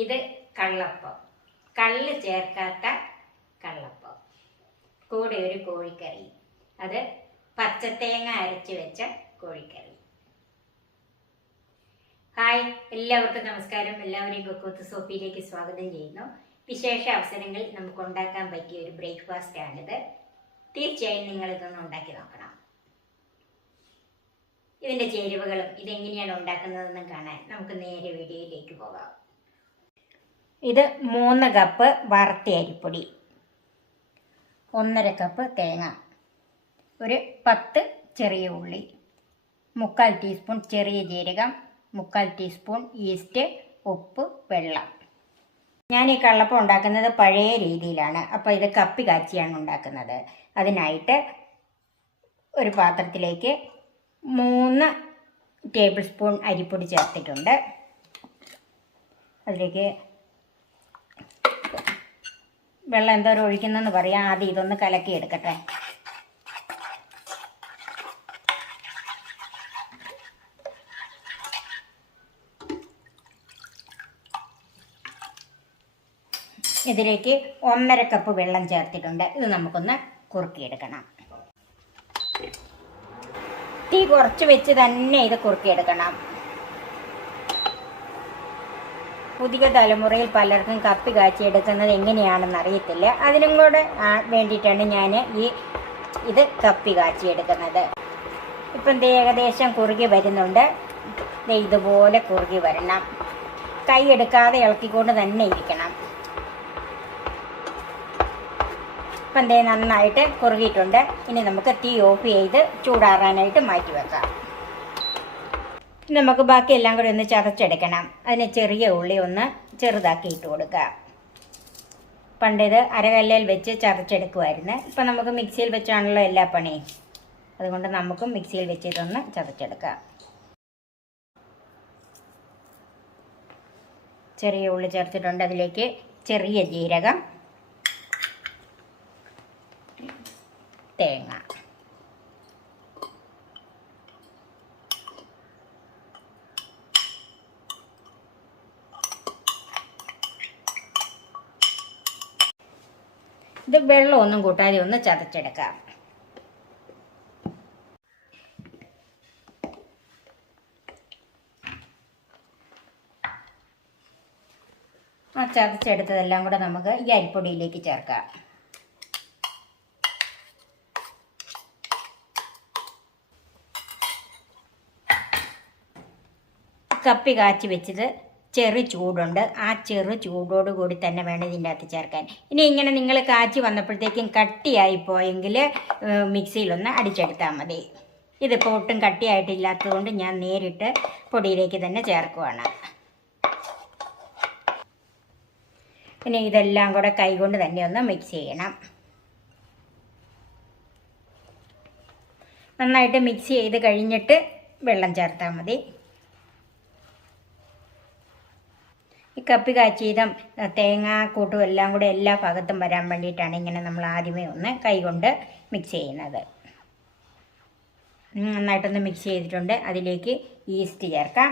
ഇത് കള്ളപ്പം, കള്ള് ചേർക്കാത്ത കള്ളപ്പം, കൂടെ ഒരു കോഴിക്കറി, അത് പച്ചത്തേങ്ങ അരച്ച് വെച്ച കോഴിക്കറി. ഹായ്, എല്ലാവർക്കും നമസ്കാരം. എല്ലാവരെയും കൊക്കോത്ത് സോപ്പിയിലേക്ക് സ്വാഗതം ചെയ്യുന്നു. വിശേഷ അവസരങ്ങളിൽ നമുക്ക് ഉണ്ടാക്കാൻ പറ്റിയ ഒരു ബ്രേക്ക്ഫാസ്റ്റ് ആണിത്. തീർച്ചയായും നിങ്ങൾ ഇതൊന്ന് ഉണ്ടാക്കി നോക്കണം. ഇതിൻ്റെ ചേരുവകളും ഇതെങ്ങനെയാണ് ഉണ്ടാക്കുന്നതെന്നും കാണാൻ നമുക്ക് നേരെ വീഡിയോയിലേക്ക് പോകാം. ഇത് 3 കപ്പ് വറുത്ത അരിപ്പൊടി, 1.5 കപ്പ് തേങ്ങ, ഒരു 10 ചെറിയ ഉള്ളി, 3/4 ടീസ്പൂൺ ചെറിയ ജീരകം, 3/4 ടീസ്പൂൺ ഈസ്റ്റ്, ഉപ്പ്, വെള്ളം. ഞാൻ ഈ കള്ളപ്പം ഉണ്ടാക്കുന്നത് പഴയ രീതിയിലാണ്. അപ്പോൾ ഇത് കപ്പി കാച്ചിയാണ് ഉണ്ടാക്കുന്നത്. അതിനായിട്ട് ഒരു പാത്രത്തിലേക്ക് 3 ടേബിൾ സ്പൂൺ അരിപ്പൊടി ചേർത്തിട്ടുണ്ട്. അതിലേക്ക് വെള്ളം എന്തോരം ഒഴിക്കുന്നതെന്ന് പറയാം. ആദ്യം ഇതൊന്ന് കലക്കി എടുക്കട്ടെ. ഇതിലേക്ക് 1.5 കപ്പ് വെള്ളം ചേർത്തിട്ടുണ്ട്. ഇത് നമുക്കൊന്ന് കുറുക്കിയെടുക്കണം. തീ കുറച്ച് വെച്ച് തന്നെ ഇത് കുറുക്കിയെടുക്കണം. പുതിയ തലമുറയിൽ പലർക്കും കപ്പി കാച്ചിയെടുക്കുന്നത് എങ്ങനെയാണെന്ന് അറിയത്തില്ല. അതിനും കൂടെ വേണ്ടിയിട്ടാണ് ഞാൻ ഇത് കപ്പി കാച്ചിയെടുക്കുന്നത്. ഇപ്പം ഏകദേശം കുറുകി വരുന്നുണ്ട്. ഇതുപോലെ കുറുകി വരണം. കൈ എടുക്കാതെ ഇളക്കിക്കൊണ്ട് തന്നെ ഇരിക്കണം. ഇപ്പം നന്നായിട്ട് കുറുകിയിട്ടുണ്ട്. ഇനി നമുക്ക് തീ ഓഫ് ചെയ്ത് ചൂടാറാനായിട്ട് മാറ്റി വെക്കാം. നമുക്ക് ബാക്കി എല്ലാം കൂടി ഒന്ന് ചതച്ചെടുക്കണം. അതിന് ചെറിയ ഉള്ളി ഒന്ന് ചെറുതാക്കി ഇട്ട് കൊടുക്കുക. പണ്ടിത് അരകല്ലിൽ വെച്ച് ചതച്ചെടുക്കുമായിരുന്നു. ഇപ്പം നമുക്ക് മിക്സിയിൽ വെച്ചാണല്ലോ എല്ലാ പണിയും. അതുകൊണ്ട് നമുക്കും മിക്സിയിൽ വെച്ച് ഇതൊന്ന് ചതച്ചെടുക്കാം. ചെറിയ ഉള്ളി ചേർത്തിട്ടുണ്ട്. അതിലേക്ക് ചെറിയ ജീരകം, തേങ്ങ, ഇത് വെള്ളമൊന്നും കൂട്ടാതെ ഒന്ന് ചതച്ചെടുക്കാം. ആ ചതച്ചെടുത്തതെല്ലാം കൂടെ നമുക്ക് ഈ അരിപ്പൊടിയിലേക്ക് ചേർക്കാം. കപ്പി കാച്ചി വെച്ചത് ചെറു ചൂടുണ്ട്. ആ ചെറു ചൂടോട് കൂടി തന്നെ വേണം ഇതിൻ്റെ അകത്ത് ചേർക്കാൻ. ഇനി ഇങ്ങനെ നിങ്ങൾ കാച്ചി വന്നപ്പോഴത്തേക്കും കട്ടിയായി പോയെങ്കിൽ മിക്സിയിലൊന്ന് അടിച്ചെടുത്താൽ മതി. ഇതിപ്പോൾ ഒട്ടും കട്ടിയായിട്ടില്ലാത്തതുകൊണ്ട് ഞാൻ നേരിട്ട് പൊടിയിലേക്ക് തന്നെ ചേർക്കുവാണ്. പിന്നെ ഇതെല്ലാം കൂടെ കൈകൊണ്ട് തന്നെ ഒന്ന് മിക്സ് ചെയ്യണം. നന്നായിട്ട് മിക്സ് ചെയ്ത് കഴിഞ്ഞിട്ട് വെള്ളം ചേർത്താൽ മതി. ഈ കപ്പി കാച്ചിയതും തേങ്ങാക്കൂട്ടും എല്ലാം കൂടെ എല്ലാ ഭാഗത്തും വരാൻ വേണ്ടിയിട്ടാണ് ഇങ്ങനെ നമ്മൾ ആദ്യമേ ഒന്ന് കൈകൊണ്ട് മിക്സ് ചെയ്യുന്നത്. നന്നായിട്ടൊന്ന് മിക്സ് ചെയ്തിട്ടുണ്ട്. അതിലേക്ക് ഈസ്റ്റ് ചേർക്കാം.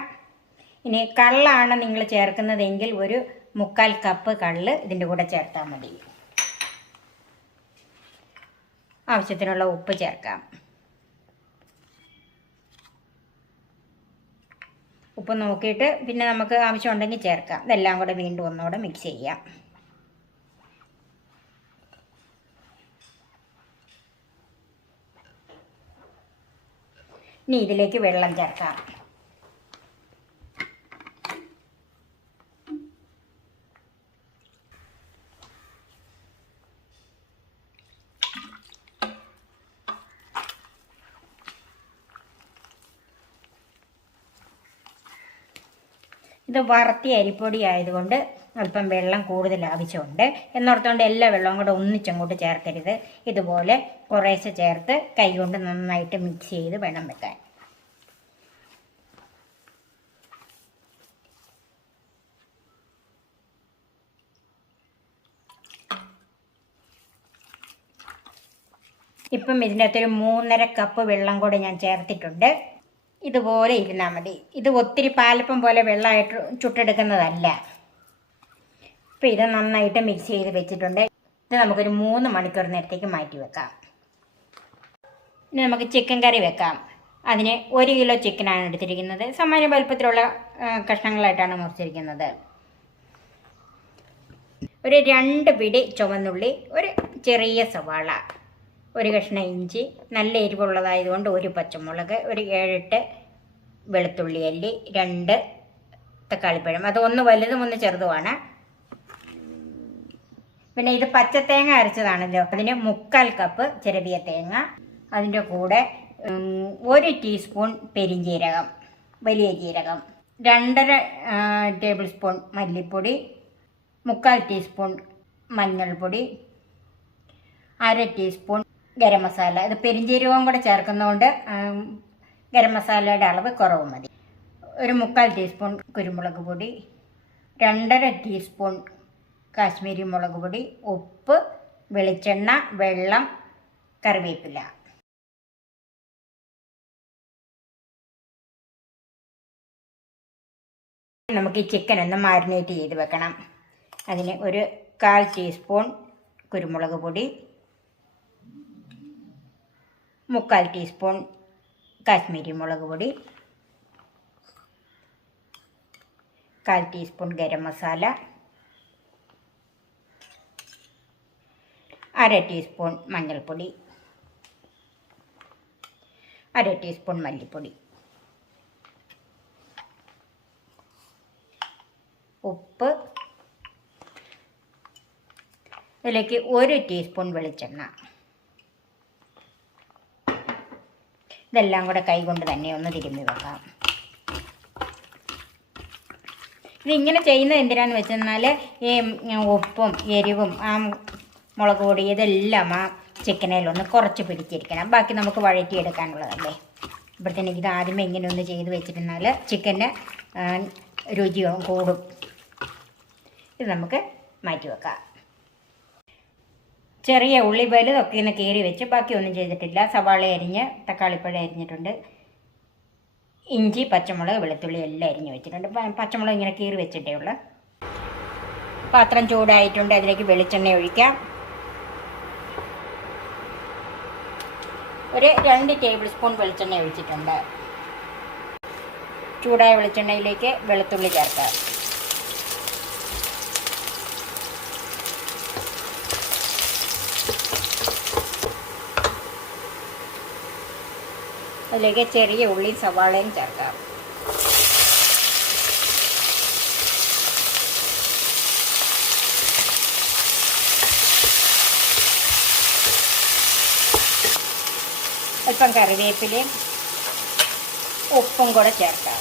ഇനി കള്ളാണ് നിങ്ങൾ ചേർക്കുന്നതെങ്കിൽ ഒരു 3/4 കപ്പ് കള്ള് ഇതിൻ്റെ കൂടെ ചേർത്താൽ മതി. ആവശ്യത്തിനുള്ള ഉപ്പ് ചേർക്കാം. ഉപ്പ് നോക്കിയിട്ട് പിന്നെ നമുക്ക് ആവശ്യമുണ്ടെങ്കിൽ ചേർക്കാം. ഇതെല്ലാം കൂടെ വീണ്ടും ഒന്നുകൂടെ മിക്സ് ചെയ്യാം. ഇനി ഇതിലേക്ക് വെള്ളം ചേർക്കാം. ഇത് വറുത്തിയ അരിപ്പൊടി ആയതുകൊണ്ട് അല്പം വെള്ളം കൂടുതൽ ആവശ്യമുണ്ട്. എന്നോർത്തുകൊണ്ട് എല്ലാ വെള്ളവും കൂടെ ഒന്നിച്ചങ്ങോട്ട് ചേർക്കരുത്. ഇതുപോലെ കുറേശ്ശെ ചേർത്ത് കൈകൊണ്ട് നന്നായിട്ട് മിക്സ് ചെയ്ത് വേണം വെക്കാൻ. ഇപ്പം ഇതിൻ്റെ അകത്തൊരു 3.5 കപ്പ് വെള്ളം കൂടെ ഞാൻ ചേർത്തിട്ടുണ്ട്. ഇതുപോലെ ഇരുന്നാൽ മതി. ഇത് ഒത്തിരി പാലപ്പം പോലെ വെള്ളമായിട്ട് ചുട്ടെടുക്കുന്നതല്ല. അപ്പോൾ ഇത് നന്നായിട്ട് മിക്സ് ചെയ്ത് വെച്ചിട്ടുണ്ട്. ഇത് നമുക്കൊരു 3 മണിക്കൂർ നേരത്തേക്ക് മാറ്റി വെക്കാം. ഇനി നമുക്ക് ചിക്കൻ കറി വെക്കാം. അതിന് 1 കിലോ ചിക്കനാണ് എടുത്തിരിക്കുന്നത്. സാമാന്യ വലുപ്പത്തിലുള്ള കഷ്ണങ്ങളായിട്ടാണ് മുറിച്ചിരിക്കുന്നത്. ഒരു 2 പിടി ചുവന്നുള്ളി, ഒരു ചെറിയ സവാള, ഒരു കഷ്ണം ഇഞ്ചി, നല്ല എരിവുള്ളതായതുകൊണ്ട് ഒരു പച്ചമുളക്, ഒരു 7-8 വെളുത്തുള്ളി അല്ലി, 2 തക്കാളിപ്പഴം. അത് ഒന്ന് വലുതും ഒന്ന് ചെറുതുമാണ്. പിന്നെ ഇത് പച്ചത്തേങ്ങ അരച്ചതാണല്ലോ, അതിന് 1/4 കപ്പ് ചിരവിയ തേങ്ങ, അതിൻ്റെ കൂടെ 1 ടീസ്പൂൺ പെരിഞ്ജീരകം, വലിയ ജീരകം, 2.5 ടേബിൾ സ്പൂൺ മല്ലിപ്പൊടി, 1/4 ടീസ്പൂൺ മഞ്ഞൾപ്പൊടി, 1/2 ടീസ്പൂൺ ഗരം മസാല. ഇത് പെരിഞ്ജീരകവും കൂടെ ചേർക്കുന്നതുകൊണ്ട് ഗരം മസാലയുടെ അളവ് കുറവ് മതി. ഒരു 1/4 ടീസ്പൂൺ കുരുമുളക് പൊടി, 2.5 ടീസ്പൂൺ കാശ്മീരി മുളക് പൊടി, ഉപ്പ്, വെളിച്ചെണ്ണ, വെള്ളം, കറിവേപ്പില. നമുക്ക് ഈ ചിക്കൻ ഒന്ന് മാരിനേറ്റ് ചെയ്ത് വെക്കണം. അതിന് ഒരു 1/4 ടീസ്പൂൺ കുരുമുളക് പൊടി, 1/4 ടീസ്പൂൺ കാശ്മീരി മുളക് പൊടി, 1/4 ടീസ്പൂൺ ഗരം മസാല, 1/2 ടീസ്പൂൺ മഞ്ഞൾപ്പൊടി, 1/2 ടീസ്പൂൺ മല്ലിപ്പൊടി, ഉപ്പ്, ഇതിലേക്ക് 1 ടീസ്പൂൺ വെളിച്ചെണ്ണ. ഇതെല്ലാം കൂടെ കൈകൊണ്ട് തന്നെ ഒന്ന് തിരുമ്മി വെക്കാം. ഇതിങ്ങനെ ചെയ്യുന്നത് എന്തിനാന്ന് വെച്ചെന്നാൽ ഈ ഉപ്പും എരിവും ആ മുളക് പൊടി ഇതെല്ലാം ആ ചിക്കനിലൊന്ന് കുറച്ച് പിടിച്ചിരിക്കണം. ബാക്കി നമുക്ക് വഴറ്റിയെടുക്കാനുള്ളതല്ലേ. ഇപ്പോഴത്തേന് ഇത് ആദ്യമേ ഇങ്ങനെ ഒന്ന് ചെയ്ത് വെച്ചിരുന്നാൽ ചിക്കന് രുചിയും കൂടും. ഇത് നമുക്ക് മാറ്റി വെക്കാം. ചെറിയ ഉള്ളി വലുതൊക്കെ ഒന്ന് കീറി വെച്ച് ബാക്കിയൊന്നും ചെയ്തിട്ടില്ല. സവാള അരിഞ്ഞ്, തക്കാളിപ്പഴം അരിഞ്ഞിട്ടുണ്ട്, ഇഞ്ചി, പച്ചമുളക്, വെളുത്തുള്ളി എല്ലാം അരിഞ്ഞ് വെച്ചിട്ടുണ്ട്. പച്ചമുളക് ഇങ്ങനെ കീറി വെച്ചിട്ടേ ഉള്ളൂ. പാത്രം ചൂടായിട്ടുണ്ട്. അതിലേക്ക് വെളിച്ചെണ്ണ ഒഴിക്കാം. ഒരു 2 ടേബിൾ സ്പൂൺ വെളിച്ചെണ്ണ ഒഴിച്ചിട്ടുണ്ട്. ചൂടായ വെളിച്ചെണ്ണയിലേക്ക് വെളുത്തുള്ളി ചേർക്കാം. അതിലേക്ക് ചെറിയ ഉള്ളിയും സവാളയും ചേർക്കാം. അല്പം കറിവേപ്പിലയും ഉപ്പും കൂടെ ചേർക്കാം.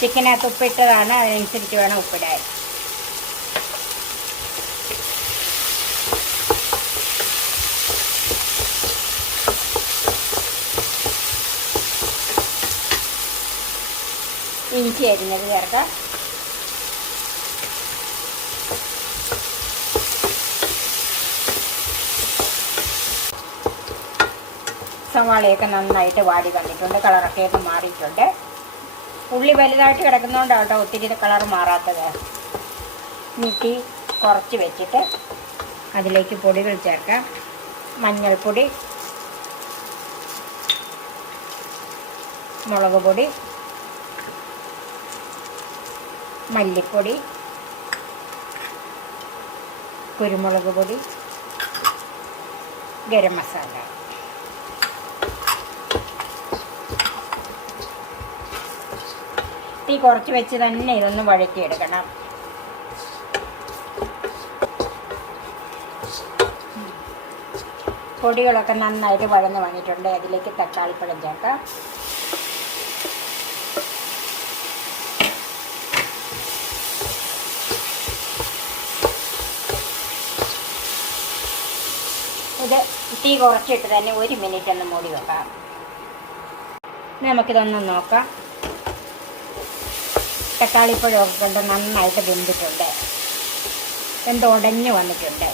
ചിക്കനകത്ത് ഉപ്പിട്ടതാണ്, അതിനനുസരിച്ച് വേണം ഉപ്പിടാൻ. ഇഞ്ചി അരിഞ്ഞത് ചേർക്കാം. സവാളയൊക്കെ നന്നായിട്ട് വാടി വന്നിട്ടുണ്ട്. കളറൊക്കെ ഒന്ന് മാറിയിട്ടുണ്ട്. ഉള്ളി വലുതായിട്ട് കിടക്കുന്നതുകൊണ്ടാണ് കേട്ടോ ഒത്തിരി കളർ മാറാത്തത്. തീ കുറച്ച് വെച്ചിട്ട് അതിലേക്ക് പൊടികൾ ചേർക്കാം. മഞ്ഞൾപ്പൊടി, മുളക് പൊടി, മല്ലിപ്പൊടി, കുരുമുളക് പൊടി, ഗരം മസാല. തീ കുറച്ച് വെച്ച് തന്നെ ഇതൊന്ന് വഴറ്റിയെടുക്കണം. പൊടികളൊക്കെ നന്നായിട്ട് വഴന്ന് വന്നിട്ടുണ്ട്. അതിലേക്ക് തക്കാളിപ്പഴം ചേർക്കാം. ഇത് തീ കുറച്ചിട്ട് തന്നെ 1 മിനിറ്റ് ഒന്ന് മൂടി വെക്കാം. നമുക്കിതൊന്ന് നോക്കാം. തക്കാളിപ്പഴമൊക്കെ കൊണ്ട് നന്നായിട്ട് വെന്തിട്ടുണ്ട്. ഉടഞ്ഞു വന്നിട്ടുണ്ട്.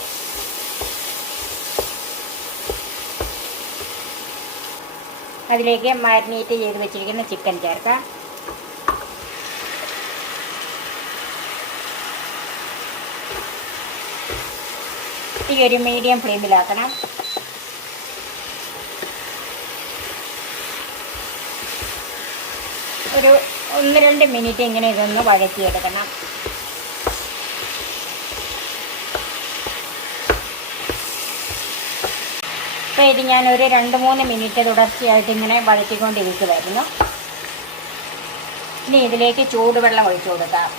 അതിലേക്ക് മാരിനേറ്റ് ചെയ്ത് വെച്ചിരിക്കുന്ന ചിക്കൻ ചേർക്കാം. തീ ഒരു മീഡിയം ഫ്ലെയിമിലാക്കണം. ഒരു 1-2 മിനിറ്റ് ഇങ്ങനെ ഇതൊന്ന് വഴറ്റിയെടുക്കണം. അപ്പോൾ ഇത് ഞാനൊരു 2-3 മിനിറ്റ് തുടർച്ചയായിട്ട് ഇങ്ങനെ വഴറ്റിക്കൊണ്ടിരിക്കുമായിരുന്നു. ഇനി ഇതിലേക്ക് ചൂടുവെള്ളം ഒഴിച്ചു കൊടുക്കാം.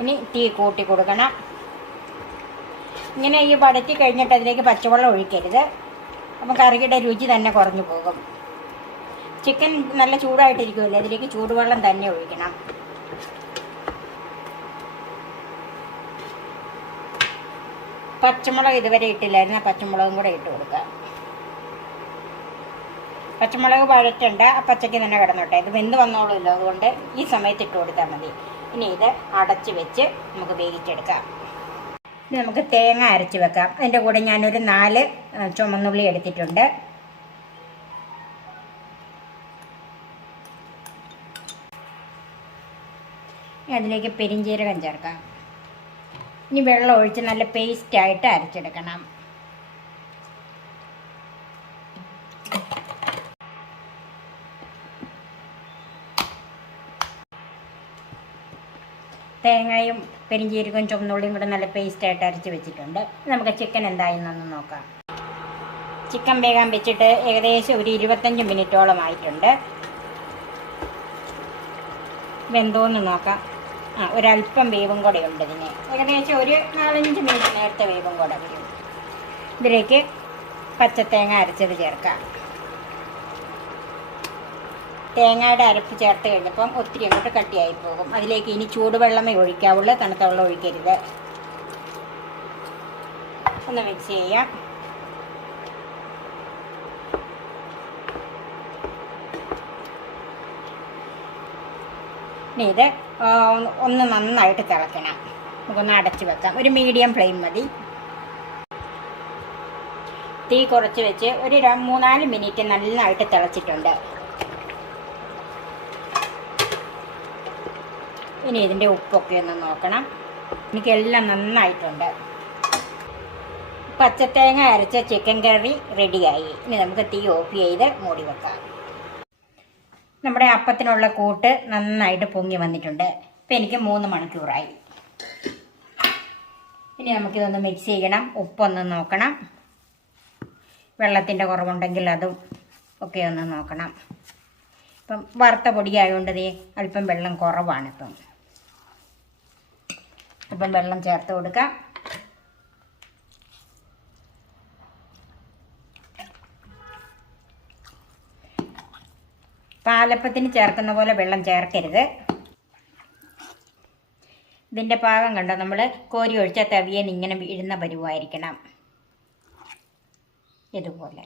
ഇനി തീ കൂട്ടി കൊടുക്കണം. ഇങ്ങനെ ഈ വഴറ്റി കഴിഞ്ഞിട്ട് അതിലേക്ക് പച്ചവെള്ളം ഒഴിക്കരുത്. അപ്പം കറിയുടെ രുചി തന്നെ കുറഞ്ഞു പോകും. ചിക്കൻ നല്ല ചൂടായിട്ടിരിക്കുമല്ലോ, അതിലേക്ക് ചൂടുവെള്ളം തന്നെ ഒഴിക്കണം. പച്ചമുളക് ഇതുവരെ ഇട്ടില്ലായിരുന്നു, പച്ചമുളകും കൂടെ ഇട്ട് കൊടുക്കാം. പച്ചമുളക് വഴറ്റണ്ട, ആ പച്ചയ്ക്ക് തന്നെ കിടന്നോട്ടെ. ഇത് വെന്ത് വന്നോളൂല്ലോ, അതുകൊണ്ട് ഈ സമയത്ത് ഇട്ട് കൊടുത്താൽ മതി. ഇനി ഇത് അടച്ച് വെച്ച് നമുക്ക് വേവിച്ചെടുക്കാം. ഇനി നമുക്ക് തേങ്ങ അരച്ച് വെക്കാം. അതിൻ്റെ കൂടെ ഞാനൊരു 4 ചുമന്നുള്ളി എടുത്തിട്ടുണ്ട്. അതിലേക്ക് പെരിഞ്ജീരകം ചേർക്കാം. ഇനി വെള്ളം ഒഴിച്ച് നല്ല പേസ്റ്റായിട്ട് അരച്ചെടുക്കണം. തേങ്ങയും പെരിഞ്ജീരകവും ചുവന്നുള്ളിയും കൂടെ നല്ല പേസ്റ്റായിട്ട് അരച്ച് വെച്ചിട്ടുണ്ട്. നമുക്ക് ചിക്കൻ എന്തായെന്നൊന്ന് നോക്കാം. ചിക്കൻ വേഗം വെച്ചിട്ട് ഏകദേശം ഒരു 25 മിനിറ്റോളം ആയിട്ടുണ്ട്. വെന്തോന്ന് നോക്കാം. ഒരല്പം വേവും കൂടെ ഉണ്ട് ഇതിന്. ഏകദേശം ഒരു 4-5 മിനിറ്റ് നേരത്തെ വേവും കൂടെ വരും. ഇതിലേക്ക് പച്ചത്തേങ്ങ അരച്ചത് ചേർക്കാം. തേങ്ങയുടെ അരപ്പ് ചേർത്ത് കഴിഞ്ഞപ്പം ഒത്തിരി അങ്ങോട്ട് കട്ടിയായി പോകും. അതിലേക്ക് ഇനി ചൂടുവെള്ളമേ ഒഴിക്കാവുള്ളൂ, തണുത്ത വെള്ളം ഒഴിക്കരുത്. ഒന്ന് മിക്സ് ചെയ്യാം. ഇനി ഇത് ഒന്ന് നന്നായിട്ട് തിളയ്ക്കണം. നമുക്കൊന്ന് അടച്ച് വെക്കാം. ഒരു മീഡിയം ഫ്ലെയിം മതി. തീ കുറച്ച് വെച്ച് ഒരു 3-4 മിനിറ്റ് നന്നായിട്ട് തിളച്ചിട്ടുണ്ട്. ഇനി ഇതിൻ്റെ ഉപ്പൊക്കെ ഒന്ന് നോക്കണം. എനിക്കെല്ലാം നന്നായിട്ടുണ്ട്. പച്ചത്തേങ്ങ അരച്ച ചിക്കൻ കറി റെഡിയായി. ഇനി നമുക്ക് തീ ഓഫ് ചെയ്ത് മൂടി വെക്കാം. നമ്മുടെ അപ്പത്തിനുള്ള കൂട്ട് നന്നായിട്ട് പൊങ്ങി വന്നിട്ടുണ്ട്. ഇപ്പം എനിക്ക് 3 മണിക്കൂറായി. ഇനി നമുക്കിതൊന്ന് മിക്സ് ചെയ്യണം. ഉപ്പൊന്ന് നോക്കണം. വെള്ളത്തിൻ്റെ കുറവുണ്ടെങ്കിൽ അതും ഒക്കെ ഒന്ന് നോക്കണം. ഇപ്പം വറുത്ത പൊടിയായതുകൊണ്ട് അല്പം വെള്ളം കുറവാണ്. ഇപ്പം വെള്ളം ചേർത്ത് കൊടുക്കാം. പാലപ്പത്തിന് ചേർക്കുന്ന പോലെ വെള്ളം ചേർക്കരുത്. ഇതിൻ്റെ പാകം കണ്ടോ, നമ്മൾ കോരി ഒഴിച്ച തവിയൻ ഇങ്ങനെ വീഴുന്ന പരുവായിരിക്കണം. ഇതുപോലെ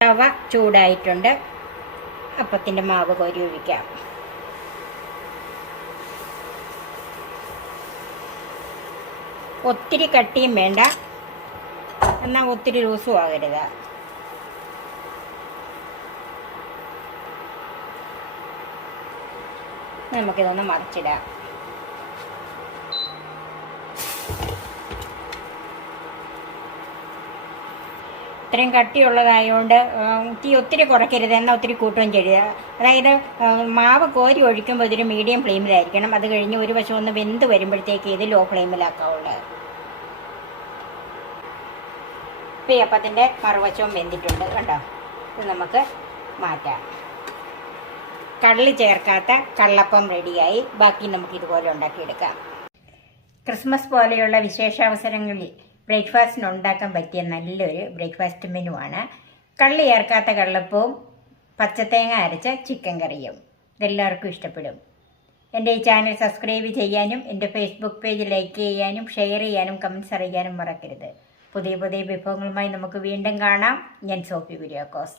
തവ ചൂടായിട്ടുണ്ട്. അപ്പത്തിൻ്റെ മാവ് കോരി ഒഴിക്കാം. ഒത്തിരി കട്ടിയും വേണ്ട, എന്നാൽ ഒത്തിരി ലൂസും ആകരുത്. നമുക്കിതൊന്ന് മറിച്ചിടാം. ഇത്രയും കട്ടിയുള്ളതായതുകൊണ്ട് തീ ഒത്തിരി കുറയ്ക്കരുത്, എന്നാൽ ഒത്തിരി കൂട്ടുകയും ചെയ്യരുത്. അതായത് മാവ് കോരി ഒഴിക്കുമ്പോൾ ഇതൊരു മീഡിയം ഫ്ലെയിമിലായിരിക്കണം. അത് കഴിഞ്ഞ് ഒരു വശം ഒന്ന് വെന്ത് വരുമ്പോഴത്തേക്ക് ഇത് ലോ ഫ്ലെയിമിലാക്കാവുള്ളൂ. ഇപ്പം ഈ അപ്പത്തിൻ്റെ മറുവശവും വെന്തിട്ടുണ്ട് കണ്ടോ. ഇത് നമുക്ക് മാറ്റാം. കള്ളി ചേർക്കാത്ത കള്ളപ്പം റെഡിയായി. ബാക്കി നമുക്ക് ഇതുപോലെ ഉണ്ടാക്കിയെടുക്കാം. ക്രിസ്മസ് പോലെയുള്ള വിശേഷാവസരങ്ങളിൽ ബ്രേക്ക്ഫാസ്റ്റിന് ഉണ്ടാക്കാൻ പറ്റിയ നല്ലൊരു ബ്രേക്ക്ഫാസ്റ്റ് മെനു ആണ്. കള്ളി ചേർക്കാത്ത കള്ളപ്പവും പച്ചത്തേങ്ങ അരച്ച ചിക്കൻ കറിയും. ഇതെല്ലാവർക്കും ഇഷ്ടപ്പെടും. എൻ്റെ ഈ ചാനൽ സബ്സ്ക്രൈബ് ചെയ്യാനും എൻ്റെ ഫേസ്ബുക്ക് പേജ് ലൈക്ക് ചെയ്യാനും ഷെയർ ചെയ്യാനും കമൻറ്റ്സ് അറിയാനും മറക്കരുത്. പുതിയ പുതിയ വിഭവങ്ങളുമായി നമുക്ക് വീണ്ടും കാണാം. ഞാൻ സോഫി കുര്യാക്കോസ്.